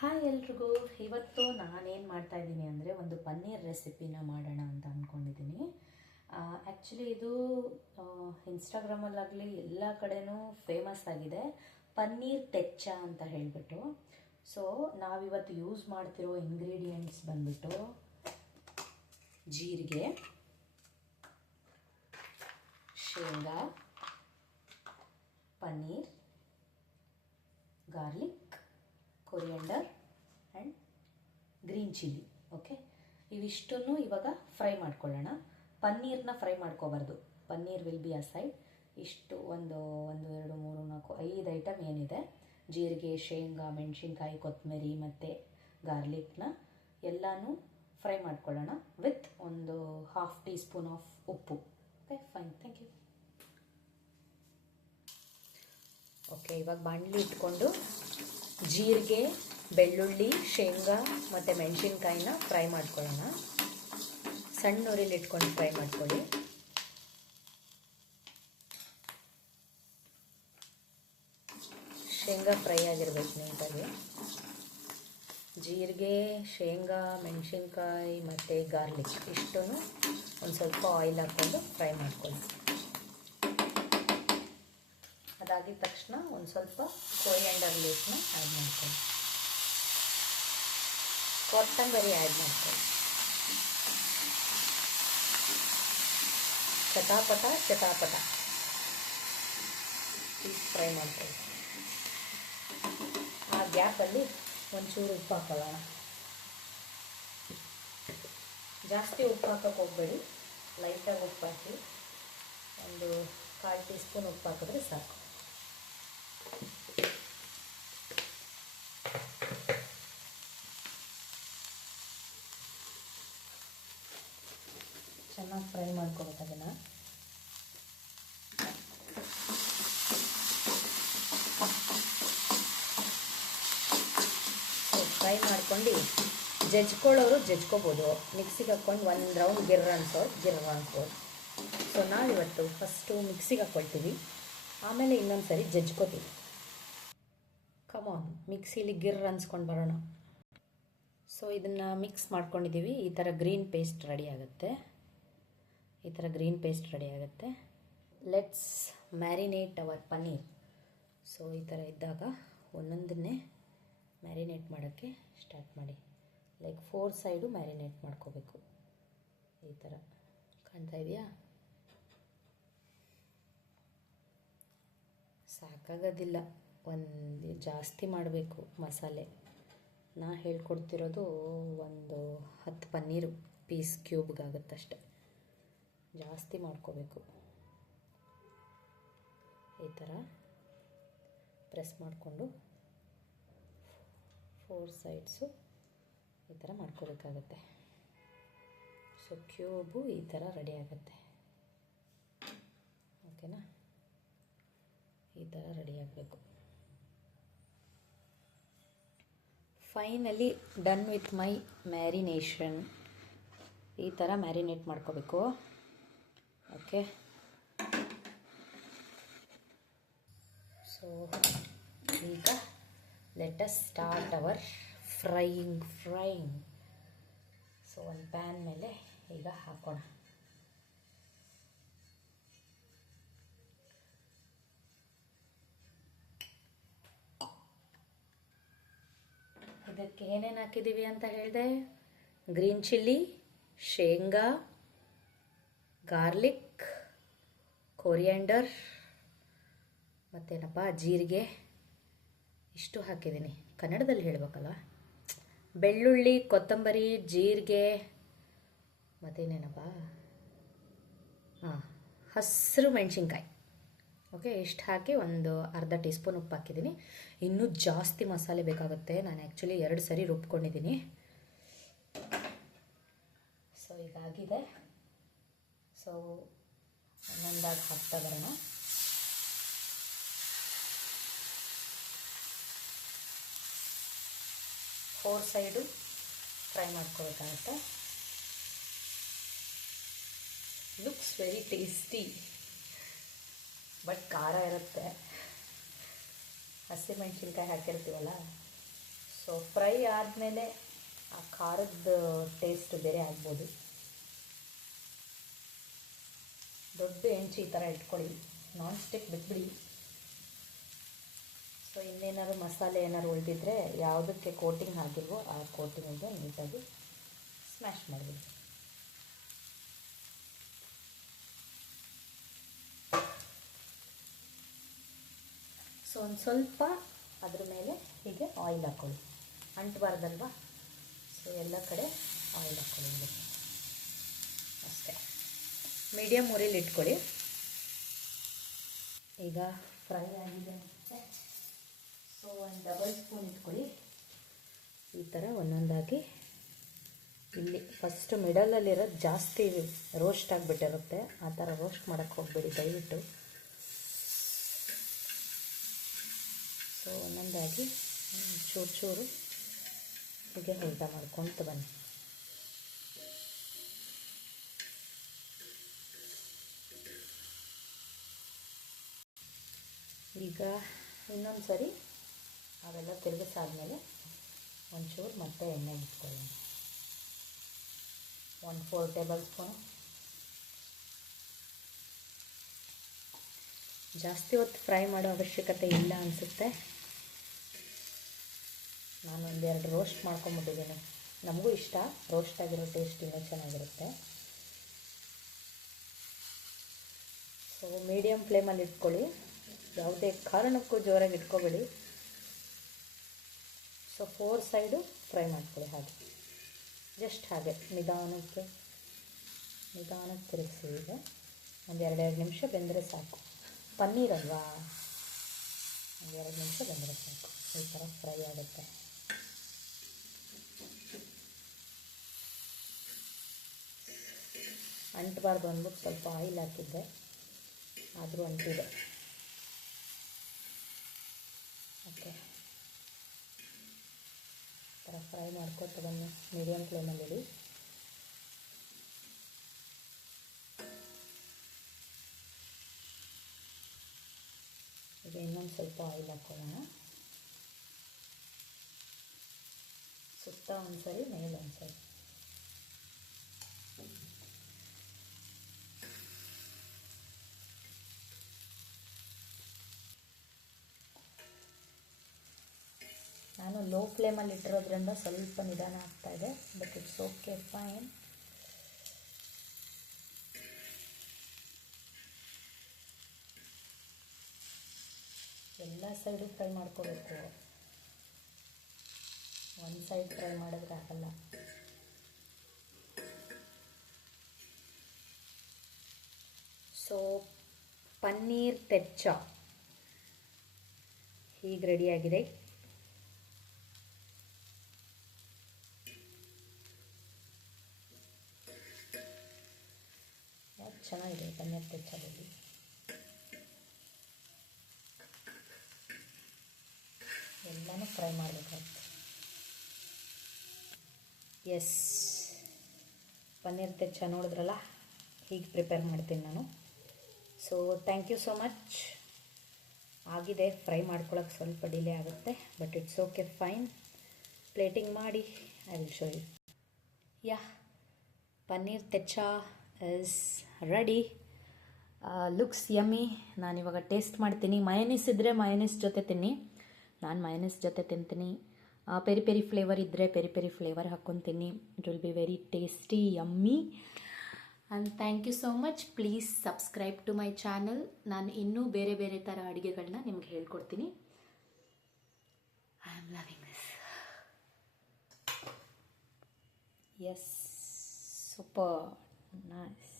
Hi ಎಲ್ರಿಗೂ. ಇವತ್ತು ನಾನೇನು ಮಾಡ್ತಾಯಿದ್ದೀನಿ ಅಂದರೆ ಒಂದು ಪನ್ನೀರ್ ರೆಸಿಪಿನ ಮಾಡೋಣ ಅಂತ ಅಂದ್ಕೊಂಡಿದ್ದೀನಿ. ಆ್ಯಕ್ಚುಲಿ ಇದು ಇನ್ಸ್ಟಾಗ್ರಾಮಲ್ಲಾಗಲಿ ಎಲ್ಲ ಕಡೆನೂ ಫೇಮಸ್ ಆಗಿದೆ, ಪನ್ನೀರ್ ತೆಚ್ಚ ಅಂತ ಹೇಳಿಬಿಟ್ಟು. ಸೊ ನಾವಿವತ್ತು ಯೂಸ್ ಮಾಡ್ತಿರೋ ಇಂಗ್ರೀಡಿಯೆಂಟ್ಸ್ ಬಂದ್ಬಿಟ್ಟು ಜೀರಿಗೆ, ಶೇಂಗಾ, paneer, garlic, coriander and green chilli. Okay, ಇವಿಷ್ಟನ್ನು ಇವಾಗ ಫ್ರೈ ಮಾಡ್ಕೊಳ್ಳೋಣ. ಪನ್ನೀರ್ನ ಫ್ರೈ ಮಾಡ್ಕೋಬಾರ್ದು, ಪನ್ನೀರ್ ವಿಲ್ ಬಿ ಅಸೈಡ್. ಇಷ್ಟು ಒಂದು 2 3 4 5 ಐಟಮ್ ಏನಿದೆ, ಜೀರಿಗೆ, ಶೇಂಗಾ, ಮೆಣಸಿನ್ಕಾಯಿ, ಕೊತ್ತಂಬರಿ ಮತ್ತು ಗಾರ್ಲಿಕ್ನ ಎಲ್ಲನೂ ಫ್ರೈ ಮಾಡ್ಕೊಳ್ಳೋಣ ವಿತ್ ಒಂದು 1/2 ಟೀ ಸ್ಪೂನ್ ಆಫ್ ಉಪ್ಪು. Okay, fine, thank you. Okay, ಇವಾಗ ಬಾಣಲಿ ಇಟ್ಕೊಂಡು ಜೀರಿಗೆ, ಬೆಳ್ಳುಳ್ಳಿ, ಶೇಂಗಾ ಮತ್ತು ಮೆಣಸಿನ್ಕಾಯಿನ ಫ್ರೈ ಮಾಡ್ಕೊಳ್ಳೋಣ. ಸಣ್ಣ ಉರಿಲಿ ಇಟ್ಕೊಂಡು ಫ್ರೈ ಮಾಡ್ಕೊಳ್ಳಿ. ಶೇಂಗಾ ಫ್ರೈ ಆಗಿರ್ಬೇಕು ನೀಟಾಗಿ. ಜೀರಿಗೆ, ಶೇಂಗಾ, ಮೆಣಸಿನ್ಕಾಯಿ ಮತ್ತು ಗಾರ್ಲಿಕ್ ಇಷ್ಟನ್ನು ಒಂದು ಸ್ವಲ್ಪ ಆಯಿಲ್ ಹಾಕ್ಕೊಂಡು ಫ್ರೈ ಮಾಡ್ಕೊಳ್ಳಿ. ಅದಾಗಿದ ತಕ್ಷಣ ಒಂದು ಸ್ವಲ್ಪ ಕೊರಿಯಂಡರ್ ಲೀಫ್ನ ಆ್ಯಡ್ ಮಾಡ್ಕೊಳ್ಳಿ, ಕೊತ್ತಂಬರಿ ಆ್ಯಡ್ ಮಾಡ್ಕೊಳ್ಳಿ. ಚಟಾಪಟ ಚಟಾಪಟ ಫ್ರೈ ಮಾಡ್ಕೊಳ್ಳಿ. ಆ ಗ್ಯಾಪಲ್ಲಿ ಒಂಚೂರು ಉಪ್ಪು ಹಾಕೊಳ್ಳೋಣ. ಜಾಸ್ತಿ ಉಪ್ಪು ಹಾಕೋಕ್ಕೆ ಹೋಗಬೇಡಿ, ಲೈಟಾಗಿ ಉಪ್ಪು ಹಾಕಿ ಒಂದು 1/4 ಟೀ ಸ್ಪೂನ್ ಉಪ್ಪು ಹಾಕಿದ್ರೆ ಸಾಕು. ಚೆನ್ನಾಗಿ ಫ್ರೈ ಮಾಡ್ಕೋಬೇಕು ಅದನ್ನು. ಫ್ರೈ ಮಾಡ್ಕೊಂಡು ಜಜ್ಕೊಳ್ಳೋರು ಜಜ್ಕೋಬೋದು, ಮಿಕ್ಸಿಗೆ ಹಾಕ್ಕೊಂಡು 1 ರೌಂಡ್ ಗಿರ್ರ ಅನ್ಸೋದು. ಸೊ ನಾವಿವತ್ತು ಫಸ್ಟು ಮಿಕ್ಸಿಗೆ ಹಾಕ್ಕೊಳ್ತೀವಿ, ಆಮೇಲೆ ಇನ್ನೊಂದು ಸರಿ ಜಜ್ಕೋತೀವಿ. ಕಮಾನ್, ಮಿಕ್ಸಿಲಿ ಗಿರ್ರ ಅನ್ಸ್ಕೊಂಡು ಬರೋಣ. ಸೊ ಇದನ್ನು ಮಿಕ್ಸ್ ಮಾಡ್ಕೊಂಡಿದ್ದೀವಿ. ಈ ಥರ ಗ್ರೀನ್ ಪೇಸ್ಟ್ ರೆಡಿ ಆಗುತ್ತೆ. Let's marinate our paneer. So ಈ ಥರ ಇದ್ದಾಗ ಒಂದೊಂದನ್ನೇ ಮ್ಯಾರಿನೇಟ್ ಮಾಡೋಕ್ಕೆ ಸ್ಟಾರ್ಟ್ ಮಾಡಿ. ಲೈಕ್ 4 ಸೈಡು ಮ್ಯಾರಿನೇಟ್ ಮಾಡ್ಕೋಬೇಕು. ಈ ಥರ ಕಾಣ್ತಾ ಇದೆಯಾ? ಸಾಕಾಗೋದಿಲ್ಲ, ಒಂದು ಜಾಸ್ತಿ ಮಾಡಬೇಕು ಮಸಾಲೆ. ನಾ ಹೇಳ್ಕೊಡ್ತಿರೋದು ಒಂದು 10 ಪನ್ನೀರು ಪೀಸ್ ಕ್ಯೂಬ್ಗಾಗುತ್ತಷ್ಟೆ, ಜಾಸ್ತಿ ಮಾಡ್ಕೋಬೇಕು. ಈ ಥರ ಪ್ರೆಸ್ ಮಾಡಿಕೊಂಡು 4 ಸೈಡ್ಸು ಈ ಥರ ಮಾಡ್ಕೋಬೇಕಾಗತ್ತೆ. ಸೊ ಕ್ಯೂಬು ಈ ಥರ ರೆಡಿ ಆಗುತ್ತೆ. ಓಕೆನಾ? ಈ ಥರ ರೆಡಿ ಆಗಬೇಕು. Finally done with my marination. ಈ ಥರ ಮ್ಯಾರಿನೇಟ್ ಮಾಡ್ಕೋಬೇಕು. ಓಕೆ, ಸೊ ಈಗ let us start hour frying. So ಒಂದು ಪ್ಯಾನ್ ಮೇಲೆ ಈಗ ಹಾಕೋಣ. ಇದಕ್ಕೆ ಏನೇನು ಹಾಕಿದ್ದೀವಿ ಅಂತ ಹೇಳಿದೆ? ಗ್ರೀನ್ ಚಿಲ್ಲಿ, ಶೇಂಗಾ, ಗಾರ್ಲಿಕ್, ಕೊರಿಯಂಡರ್, ಮತ್ತೇನಪ್ಪ ಜೀರಿಗೆ, ಇಷ್ಟು ಹಾಕಿದ್ದೀನಿ. ಕನ್ನಡದಲ್ಲಿ ಹೇಳಬೇಕಲ್ಲ. ಬೆಳ್ಳುಳ್ಳಿ, ಕೊತ್ತಂಬರಿ, ಜೀರಿಗೆ, ಮತ್ತೇನೇನಪ್ಪ, ಹಸಿರು ಮೆಣಸಿನ್ಕಾಯಿ. ಓಕೆ, ಇಷ್ಟು ಹಾಕಿ ಒಂದು ಅರ್ಧ ಟೀ ಸ್ಪೂನ್ ಉಪ್ಪು ಹಾಕಿದ್ದೀನಿ. ಇನ್ನೂ ಜಾಸ್ತಿ ಮಸಾಲೆ ಬೇಕಾಗುತ್ತೆ. ನಾನು ಆ್ಯಕ್ಚುಲಿ 2 ಸರಿ ರುಬ್ಕೊಂಡಿದ್ದೀನಿ. ಸೊ ಇದಾಗಿದೆ. ಸೊ ಒಂದೊಂದಾಗಿ ಹಾಕ್ತಾ ಬರೋಣ. ಫೋರ್ ಸೈಡು ಫ್ರೈ ಮಾಡ್ಕೋಬೇಕಾಗತ್ತೆ. ಲುಕ್ಸ್ ವೆರಿ ಟೇಸ್ಟಿ, ಬಟ್ ಖಾರ ಇರುತ್ತೆ. ಹಸಿಮೆಣಸಿನ್ಕಾಯಿ ಹಾಕಿರ್ತೀವಲ್ಲ, ಸೊ ಫ್ರೈ ಆದಮೇಲೆ ಆ ಖಾರದ ಟೇಸ್ಟ್ ಬೇರೆ ಆಗ್ಬೋದು. ದೊಡ್ಡ ಹೆಂಚು ಈ ಥರ ಇಟ್ಕೊಳ್ಳಿ, ನಾನ್ ಸ್ಟಿಕ್ ಬಿಟ್ಬಿಡಿ. ಸೊ ಇನ್ನೇನಾದ್ರು ಮಸಾಲೆ ಏನಾದ್ರು ಉಳಿದಿದ್ರೆ ಯಾವುದಕ್ಕೆ ಕೋಟಿಂಗ್ ಆಗಿಲ್ವೋ ಆ ಕೋಟಿಂಗಿಗೆ ನೀಟಾಗಿ ಸ್ಮ್ಯಾಶ್ ಮಾಡಿಬಿಡಿ. ಸೊ ಒಂದು ಸ್ವಲ್ಪ ಅದ್ರ ಮೇಲೆ ಹೀಗೆ ಆಯಿಲ್ ಹಾಕ್ಕೊಳ್ಳಿ, ಅಂಟಬಾರ್ದಲ್ವ. ಸೊ ಎಲ್ಲ ಕಡೆ ಆಯಿಲ್ ಹಾಕ್ಕೊಳ್ಳಿ ಅಷ್ಟೇ. ಮೀಡಿಯಮ್ ಉರಿಲಿ ಇಟ್ಕೊಳ್ಳಿ. ಈಗ ಫ್ರೈ ಆಗಿದೆ ಅನಿಸುತ್ತೆ. ಸೊ ಒಂದು ಡಬಲ್ ಸ್ಪೂನ್ ಇಟ್ಕೊಳ್ಳಿ. ಈ ಥರ ಒಂದೊಂದಾಗಿ ಇಲ್ಲಿ ಫಸ್ಟ್ ಮಿಡಲಲ್ಲಿರೋದು ಜಾಸ್ತಿ ರೋಸ್ಟ್ ಆಗಿಬಿಟ್ಟಿರುತ್ತೆ. ಆ ಥರ ರೋಸ್ಟ್ ಮಾಡೋಕ್ಕೆ ಹೋಗಬೇಡಿ ದಯವಿಟ್ಟು. ಸೊ ಒಂದೊಂದಾಗಿ ಚೂರು ಚೂರು ಹೀಗೆ ಊಟ ಮಾಡ್ಕೊತ ಬನ್ನಿ. ಈಗ ಇನ್ನೊಂದು ಸರಿ ಅವೆಲ್ಲ ತಿರುಗಿಸಾದ್ಮೇಲೆ ಒಂಚೂರು ಮತ್ತೆ ಎಣ್ಣೆ ಇಟ್ಕೊಳ್ಳೋಣ. 1/4 ಟೇಬಲ್ ಸ್ಪೂನ್. ಜಾಸ್ತಿ ಹೊತ್ತು ಫ್ರೈ ಮಾಡೋ ಅವಶ್ಯಕತೆ ಇಲ್ಲ ಅನಿಸುತ್ತೆ. ನಾನು ಒಂದೆರಡು ರೋಸ್ಟ್ ಮಾಡ್ಕೊಂಬಿಟ್ಟಿದ್ದೀನಿ. ನಮಗೂ ಇಷ್ಟ, ರೋಸ್ಟ್ ಆಗಿರೋ ಟೇಸ್ಟ್ ಇನ್ನೂ ಚೆನ್ನಾಗಿರುತ್ತೆ. ಸೊ ಮೀಡಿಯಮ್ ಫ್ಲೇಮಲ್ಲಿ ಇಟ್ಕೊಳ್ಳಿ, ಯಾವುದೇ ಕಾರಣಕ್ಕೂ ಜೋರಾಗಿ ಇಟ್ಕೋಬೇಡಿ. ಸೊ 4 ಸೈಡು ಫ್ರೈ ಮಾಡ್ಕೊಳ್ಳಿ. ಹಾಗೆ ಜಸ್ಟ್ ಹಾಗೆ ನಿಧಾನಕ್ಕೆ ತಿರುಗಿಸಿ. ಈಗ ಒಂದು 2 ನಿಮಿಷ ಬೆಂದರೆ ಸಾಕು. ಪನ್ನೀರ್ ಅಲ್ವಾ, ಒಂದು 2 ನಿಮಿಷ ಬೆಂದರೆ ಸಾಕು. ಈ ಥರ ಫ್ರೈ ಆಗುತ್ತೆ. ಅಂಟಬಾರ್ದು ಅಂದ್ಬಿಟ್ಟು ಸ್ವಲ್ಪ ಆಯಿಲ್ ಹಾಕಿದ್ದೆ, ಆದರೂ ಅಂಟಿದೆ. ಓಕೆ, ಈ ಥರ ಫ್ರೈ ಮಾಡ್ಕೊತ ಬನ್ನಿ ಮೀಡಿಯಮ್ ಫ್ಲೇಮಲ್ಲಿ. ಈಗ ಇನ್ನೊಂದು ಸ್ವಲ್ಪ ಆಯಿಲ್ ಹಾಕ್ಕೊಳ್ಳೋಣ. ಸುತ್ತ ಒಂದು ಸರಿ, ಮೇಲೆ ಒಂದು ಸರಿ. ನಾನು ಲೋ ಫ್ಲೇಮಲ್ಲಿ ಇಟ್ಟಿರೋದ್ರಿಂದ ಸ್ವಲ್ಪ ನಿಧಾನ ಆಗ್ತಾಯಿದೆ, ಬಟ್ ಇಟ್ಸ್ ಓಕೆ, ಫೈನ್. ಎಲ್ಲ ಸೈಡು ಫ್ರೈ ಮಾಡ್ಕೋಬೇಕು, ಒಂದು ಸೈಡ್ ಫ್ರೈ ಮಾಡಿದ್ರೆ ಆಗಲ್ಲ. ಸೊ ಪನ್ನೀರ್ ತೆಚ್ಚ ಹೀಗೆ ರೆಡಿಯಾಗಿದೆ. ಚೆನ್ನಾಗಿದೆ ಪನ್ನೀರ್ ತೆಚ್ಚ ರೆಡಿ. ಎಲ್ಲನೂ ಫ್ರೈ ಮಾಡಬೇಕಾಗುತ್ತೆ. ಎಸ್, ಪನ್ನೀರ್ ತೆಚ್ಚ ನೋಡಿದ್ರಲ್ಲ, ಹೀಗೆ ಪ್ರಿಪೇರ್ ಮಾಡ್ತೀನಿ ನಾನು. So thank you so much. ಆಗಿದೆ, ಫ್ರೈ ಮಾಡ್ಕೊಳ್ಳೋಕೆ ಸ್ವಲ್ಪ ಡಿಲೇ ಆಗುತ್ತೆ, but it's okay, fine. Plating ಮಾಡಿ I will show you. Yeah, paneer ತೆಚ್ಚ ಇಸ್ ರೆಡಿ. Looks yummy. ನಾನಿವಾಗ ಟೇಸ್ಟ್ ಮಾಡ್ತೀನಿ. ಮಯೋನೀಸ್ ಇದ್ದರೆ ಮಯೋನೀಸ್ ಜೊತೆ ತಿನ್ನಿ, ನಾನು ಮಯೋನೀಸ್ ಜೊತೆ ತಿಂತೀನಿ. ಪೆರಿ ಪೆರಿ ಫ್ಲೇವರ್ ಇದ್ದರೆ ಪೆರಿ ಪೆರಿ ಫ್ಲೇವರ್ ಹಾಕ್ಕೊತೀನಿ. It will be very tasty, yummy. And thank you so much. Please subscribe to my channel. ನಾನು ಇನ್ನೂ ಬೇರೆ ಬೇರೆ ಥರ ಅಡುಗೆಗಳನ್ನ ನಿಮ್ಗೆ ಹೇಳ್ಕೊಡ್ತೀನಿ. I am loving this. Yes, super nice.